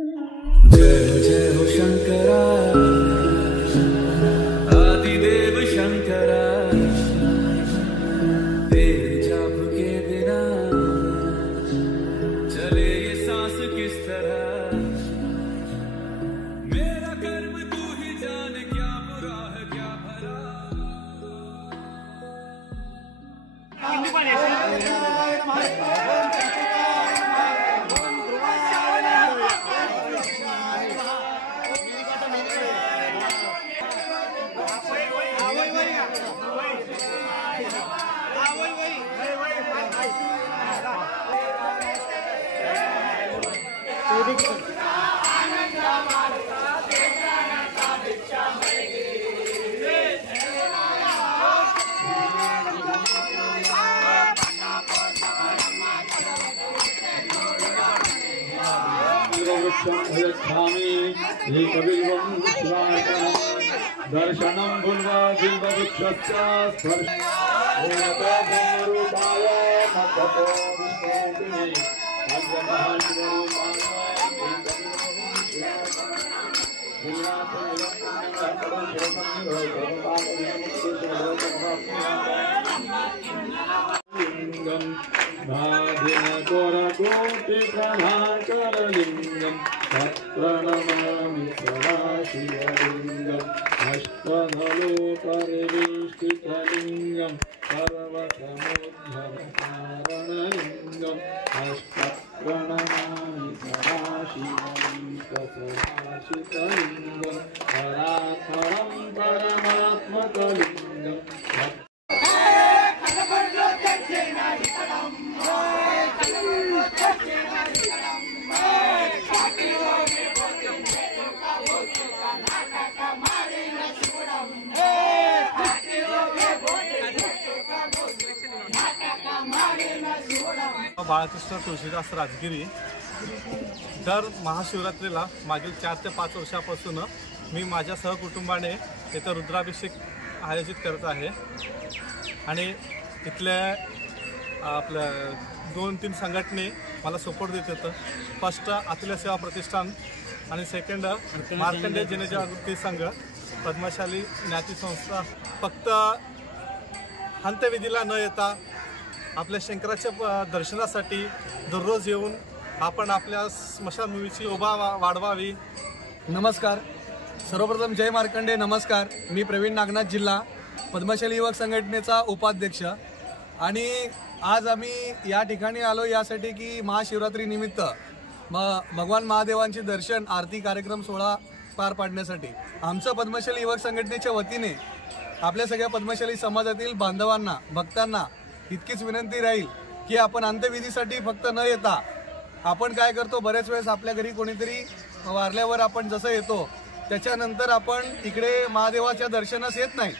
जय जय हो शंकरा आदिदेव शंकरा, तेरे जाप के बिना चले ये सांस किस तरह। मेरा कर्म तू ही जाने, क्या बुरा है क्या भला। दर्शनं भूल्वा बिल्ववृक्षस्य स्पर्शरूपाय मत्तो विष्णुविने लिंगम प्रणमामि सदाशिवलिंगम अष्टनलोकरिष्ठितलिंगम सर्वसमुद्धरकारणलिंगम अष्टप्रणमामि सदाशिवलिंगम परात्परं परमात्मकलिंगम। बाळकृष्ण तुळशीदास राजगिरी दर महाशिवरात्रीला मागील 4 ते 5 वर्षापासून मी माझ्या सहकुटुंबाने इथं रुद्राभिषेक आयोजित करत आहे आणि इथल्या आपल्या 2-3 संघटने मला सपोर्ट देत होतं। फर्स्ट अतुल्य सेवा प्रतिष्ठान आणि सेकंड मार्कंडेय जनजागृती संघ, पद्मशाली ज्ञाती संस्था। फक्त अंत्यविधीला न येता आपल्या शंकराच्या दर्शनासाठी दररोज येऊन आपण आपल्या स्मशानभूमीची शोभा वाढवावी। नमस्कार, सर्वप्रथम जय मार्कंडे। नमस्कार, मी प्रवीण नागनाथ, जिल्हा पद्मशाली युवक संघटनेचा उपाध्यक्ष। आणि आज आम्ही या ठिकाणी आलो यासाठी की महाशिवरात्री निमित्त भगवान महादेवांचे दर्शन आरती कार्यक्रम सोहळा पार पाडण्यासाठी आमचं पद्मशाली युवक संघटनेच्या वतीने आपल्या सगळ्या पद्मशाली समाजातील बांधवांना, भक्तांना इतकीच विनंती राहील की आपण अंत्यविधीसाठी फक्त न येता आपण काय करतो, बरेच वेळेस आपल्या घरी कोणीतरी वारल्यावर आपण जसं येतो त्याच्यानंतर आपण इकडे महादेवाच्या दर्शनास येत नाही।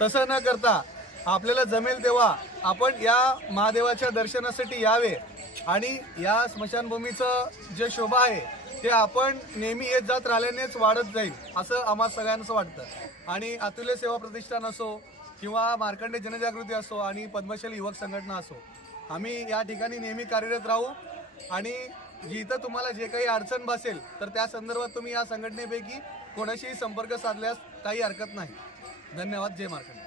तसं न करता आपल्याला जमेल तेव्हा आपण या महादेवाच्या दर्शनासाठी यावे आणि या स्मशानभूमीचं जे शोभा आहे ते आपण नेहमी येत जात राहिल्यानेच वाढत जाईल असं आम्हा सगळ्यांना वाटतं। आणि अतुल्य सेवा प्रतिष्ठान असो किंवा मार्कंडेय जनजागृती असो आणि पद्मशाली युवक संघटना असो, आम्ही या ठिकाणी नेहमी कार्यरत राहू आणि जिथं तुम्हाला जे काही अडचण बसेल तर त्या संदर्भात तुम्ही या संघटनेपैकी कोणाशीही संपर्क साधल्यास काही हरकत नाही। धन्यवाद। जय मार्कंडेय।